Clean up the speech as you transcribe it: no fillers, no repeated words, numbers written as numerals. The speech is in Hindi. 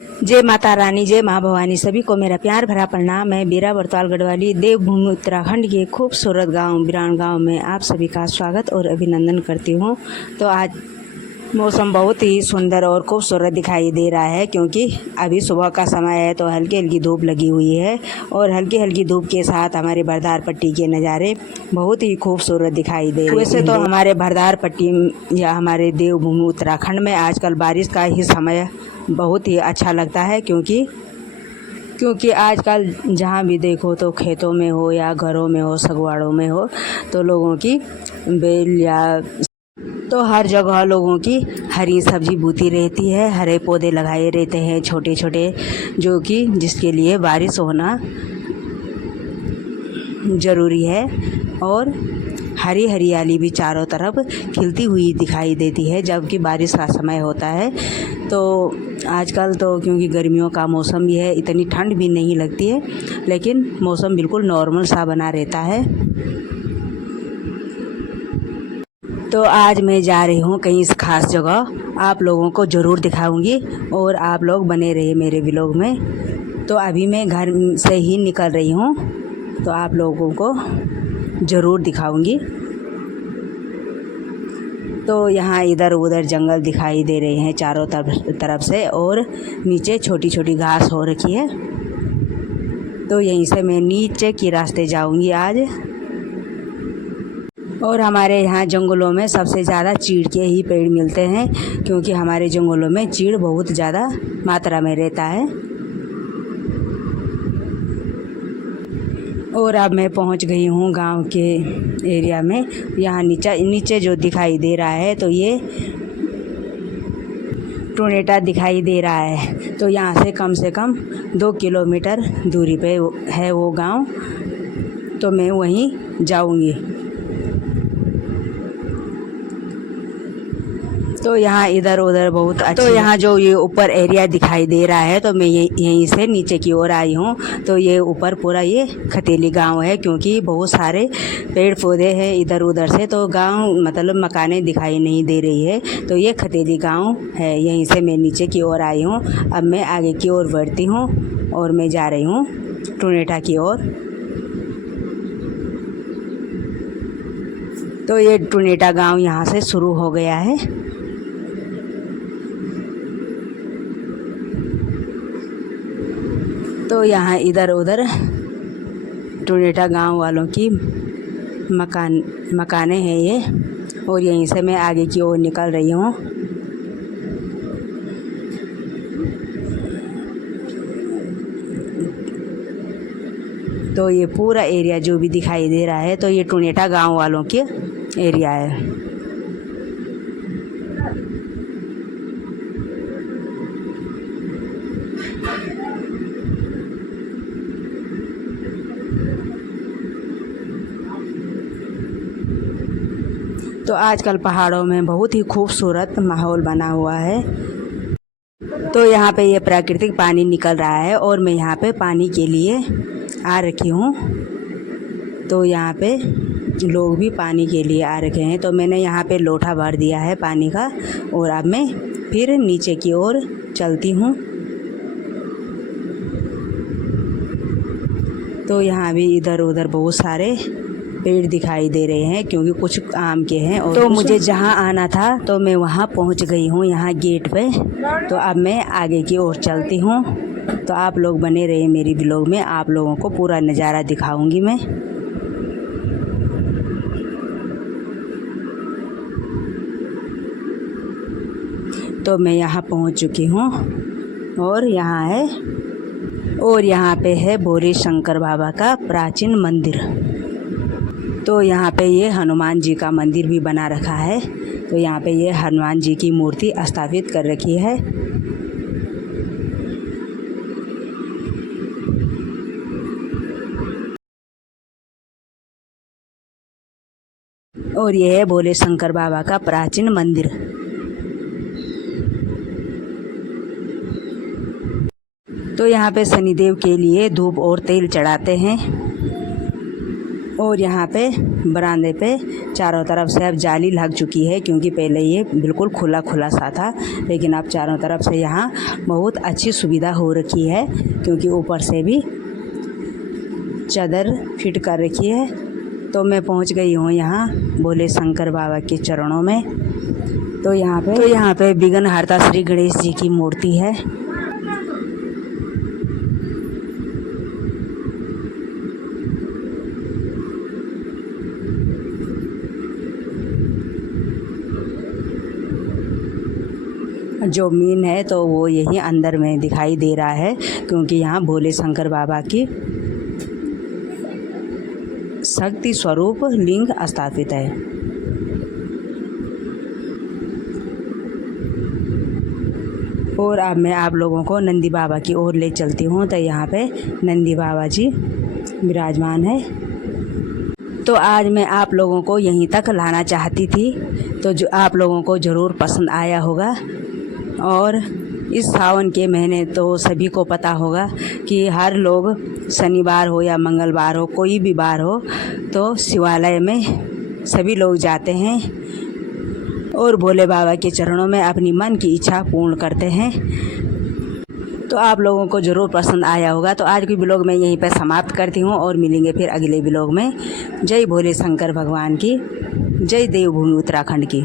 जय माता रानी, जय माँ भवानी। सभी को मेरा प्यार भरा प्रणाम। मैं बीरा बरताल गढ़वाली देवभूमि उत्तराखंड के खूबसूरत गांव बिरान गांव में आप सभी का स्वागत और अभिनंदन करती हूं। तो आज मौसम बहुत ही सुंदर और खूबसूरत दिखाई दे रहा है, क्योंकि अभी सुबह का समय है तो हल्की हल्की धूप लगी हुई है और हल्की हल्की धूप के साथ हमारे बरदार पट्टी के नज़ारे बहुत ही खूबसूरत दिखाई दे रहे हैं। वैसे तो हमारे बरदार पट्टी या हमारे देवभूमि उत्तराखंड में आजकल बारिश का ही समय बहुत ही अच्छा लगता है, क्योंकि आजकल जहाँ भी देखो तो खेतों में हो या घरों में हो, सगवाड़ों में हो, तो लोगों की बेल या तो हर जगह लोगों की हरी सब्जी बूती रहती है, हरे पौधे लगाए रहते हैं छोटे छोटे, जो कि जिसके लिए बारिश होना ज़रूरी है। और हरी हरियाली भी चारों तरफ खिलती हुई दिखाई देती है जबकि बारिश का समय होता है। तो आजकल तो क्योंकि गर्मियों का मौसम भी है, इतनी ठंड भी नहीं लगती है, लेकिन मौसम बिल्कुल नॉर्मल सा बना रहता है। तो आज मैं जा रही हूँ कहीं इस खास जगह, आप लोगों को ज़रूर दिखाऊंगी और आप लोग बने रहिए मेरे व्लॉग में। तो अभी मैं घर से ही निकल रही हूँ, तो आप लोगों को ज़रूर दिखाऊंगी। तो यहाँ इधर उधर जंगल दिखाई दे रहे हैं चारों तरफ से, और नीचे छोटी छोटी घास हो रखी है। तो यहीं से मैं नीचे की रास्ते जाऊंगी आज। और हमारे यहाँ जंगलों में सबसे ज़्यादा चीड़ के ही पेड़ मिलते हैं, क्योंकि हमारे जंगलों में चीड़ बहुत ज़्यादा मात्रा में रहता है। और अब मैं पहुँच गई हूँ गांव के एरिया में। यहाँ नीचे जो दिखाई दे रहा है तो ये टोनेटा दिखाई दे रहा है। तो यहाँ से कम 2 किलोमीटर दूरी पे है वो गांव, तो मैं वहीं जाऊंगी। तो यहाँ इधर उधर बहुत अच्छा। तो यहाँ जो ये ऊपर एरिया दिखाई दे रहा है, तो मैं यहीं से नीचे की ओर आई हूँ। तो ये ऊपर पूरा ये खतेली गांव है, क्योंकि बहुत सारे पेड़ पौधे हैं इधर उधर से, तो गांव मतलब मकाने दिखाई नहीं दे रही है। तो ये खतेली गांव है। यहीं से मैं नीचे की ओर आई हूँ। अब मैं आगे की ओर बढ़ती हूँ और मैं जा रही हूँ टोनेटा की ओर। तो ये टोनेटा गांव यहाँ से शुरू हो गया है। तो यहाँ इधर उधर टोनेटा गांव वालों की मकाने हैं ये, और यहीं से मैं आगे की ओर निकल रही हूँ। तो ये पूरा एरिया जो भी दिखाई दे रहा है, तो ये टोनेटा गांव वालों के एरिया है। तो आजकल पहाड़ों में बहुत ही खूबसूरत माहौल बना हुआ है। तो यहाँ पे ये प्राकृतिक पानी निकल रहा है और मैं यहाँ पे पानी के लिए आ रखी हूँ। तो यहाँ पे लोग भी पानी के लिए आ रखे हैं। तो मैंने यहाँ पे लोटा भर दिया है पानी का, और अब मैं फिर नीचे की ओर चलती हूँ। तो यहाँ भी इधर उधर बहुत सारे पेड़ दिखाई दे रहे हैं, क्योंकि कुछ आम के हैं। और तो मुझे जहाँ आना था तो मैं वहाँ पहुँच गई हूँ, यहाँ गेट पे। तो अब मैं आगे की ओर चलती हूँ। तो आप लोग बने रहिए मेरी व्लॉग में, आप लोगों को पूरा नज़ारा दिखाऊंगी मैं। तो मैं यहाँ पहुँच चुकी हूँ, और यहाँ पे है भोले शंकर बाबा का प्राचीन मंदिर। तो यहाँ पे ये हनुमान जी का मंदिर भी बना रखा है। तो यहाँ पे ये हनुमान जी की मूर्ति स्थापित कर रखी है। और ये है भोले शंकर बाबा का प्राचीन मंदिर। तो यहाँ पे शनिदेव के लिए धूप और तेल चढ़ाते हैं। और यहाँ पे बरामदे पे चारों तरफ से अब जाली लग चुकी है, क्योंकि पहले ये बिल्कुल खुला खुला सा था, लेकिन अब चारों तरफ से यहाँ बहुत अच्छी सुविधा हो रखी है, क्योंकि ऊपर से भी चादर फिट कर रखी है। तो मैं पहुँच गई हूँ यहाँ भोले शंकर बाबा के चरणों में। तो यहाँ पे विघ्नहर्ता श्री गणेश जी की मूर्ति है। जो मीन है तो वो यही अंदर में दिखाई दे रहा है, क्योंकि यहाँ भोले शंकर बाबा की शक्ति स्वरूप लिंग स्थापित है। और अब मैं आप लोगों को नंदी बाबा की ओर ले चलती हूँ। तो यहाँ पे नंदी बाबा जी विराजमान है। तो आज मैं आप लोगों को यहीं तक लाना चाहती थी, तो जो आप लोगों को ज़रूर पसंद आया होगा। और इस सावन के महीने तो सभी को पता होगा कि हर लोग शनिवार हो या मंगलवार हो, कोई भी बार हो, तो शिवालय में सभी लोग जाते हैं और भोले बाबा के चरणों में अपनी मन की इच्छा पूर्ण करते हैं। तो आप लोगों को ज़रूर पसंद आया होगा। तो आज की ब्लॉग मैं यहीं पर समाप्त करती हूँ और मिलेंगे फिर अगले ब्लॉग में। जय भोले शंकर भगवान की, जय देवभूमि उत्तराखंड की।